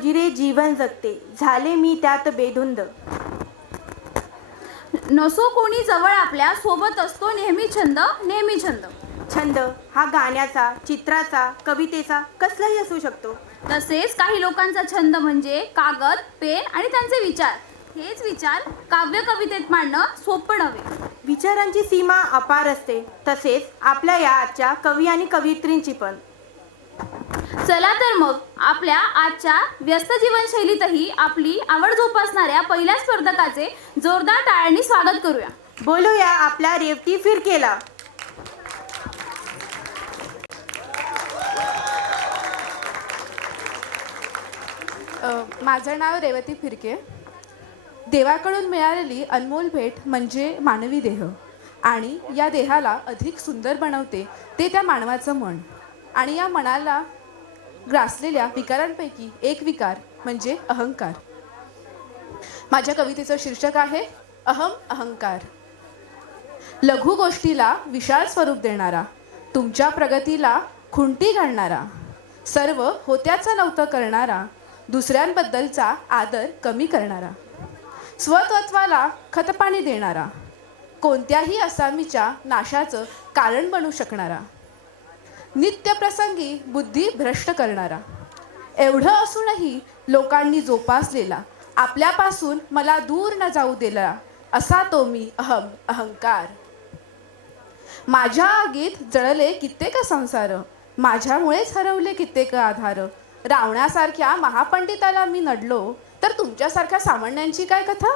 रोजिरे जीवन जगते, झाले मी त्यात बेधुंद. नसो कोणी जवळ आपल्या, सोबत असतो नेहमी छंद, नेहमी छंद. छंद हा गाण्याचा, चित्राचा, कवितेचा कसलाही असू शकतो. तसेच काही लोकांचा छंद म्हणजे कागद, पेन आणि त्यांचे विचार. हेच विचार काव्य कवितेत मांडणं सोपं नव्हे. विचारांची सीमा अपार असते, तसेच आपल्या या आजच्या कवी आणि कवयित्रींची पण. चला तर मग आपल्या आजच्या व्यस्त जीवनशैलीतही आपली आवड जोपासणाऱ्या पहिल्या स्पर्धकाचे जोरदार टाळ्यांनी स्वागत करूया. बोलूया आपल्या रेवती फिरकेला. माझं नाव रेवती फिरके. देवाकडून मिळालेली अनमोल भेट म्हणजे मानवी देह, आणि या देहाला अधिक सुंदर बनवते ते त्या मानवाचं मन. आणि या मनाला ग्रासलेल्या विकारांपैकी एक विकार म्हणजे अहंकार. माझ्या कवितेचं शीर्षक आहे अहम अहंकार. लघु गोष्टीला विशाल स्वरूप देणारा, तुमच्या प्रगतीला खुंटी घालणारा, सर्व होत्याचं नव्हतं करणारा, दुसऱ्यांबद्दलचा आदर कमी करणारा, स्वतत्वाला खतपाणी देणारा, कोणत्याही असामीच्या नाशाचं कारण बनू शकणारा, नित्यप्रसंगी बुद्धी भ्रष्ट करणारा, एवढं असूनही लोकांनी जोपासलेला, आपल्यापासून मला दूर न जाऊ दिला असा तो मी अहम अहंकार. माझ्या आगीत जळले कित्येक संसार, माझ्यामुळेच हरवले कित्येक आधार. रावणासारख्या महापंडिताला मी नडलो, तर तुमच्यासारख्या सामान्यांची काय कथा.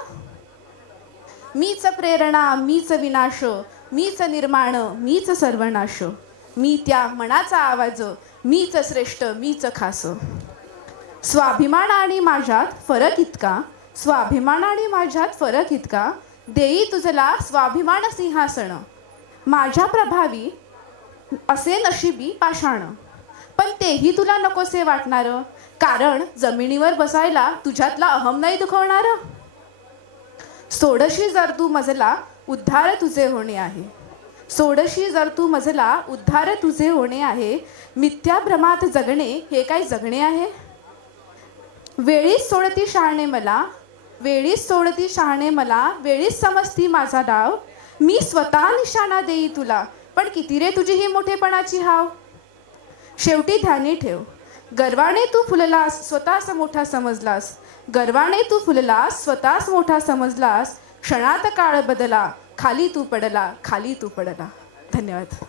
मीच प्रेरणा, मीच विनाश, मीच निर्माण, मीच सर्वनाश, मी त्या मनाचा आवाज, मीच श्रेष्ठ, मीच खास. स्वाभिमान आणि माझ्यात फरक इतका, स्वाभिमान आणि माझ्यात फरक इतका, देई तुझला स्वाभिमान सिंहासन, माझ्या प्रभावी असे नशिबी पाषाण. पण तेही तुला नकोसे वाटणार, कारण जमिनीवर बसायला तुझ्यातला अहम नाही दुखवणार. सोडशी जर तू मजला उद्धार तुझे होणे आहे, सोडशी जर तू मजला उद्धार तुझे होणे आहे. मिथ्या भ्रमात जगणे हे काय जगणे आहे. वेळीच सोडती शहाणे मला, वेळीच सोडती शहाणे मला, वेळीच समजती माझा डाव. मी स्वतः निशाणा देई तुला, पण किती रे तुझी ही मोठेपणाची हाव. शेवटी ध्यानी ठेव, गर्वाने तू फुललास, स्वतःच मोठा समजलास, गर्वाने तू फुललास, स्वतःच मोठा समजलास. क्षणात काळ बदला, खाली तू पडला, खाली तू पडला. धन्यवाद.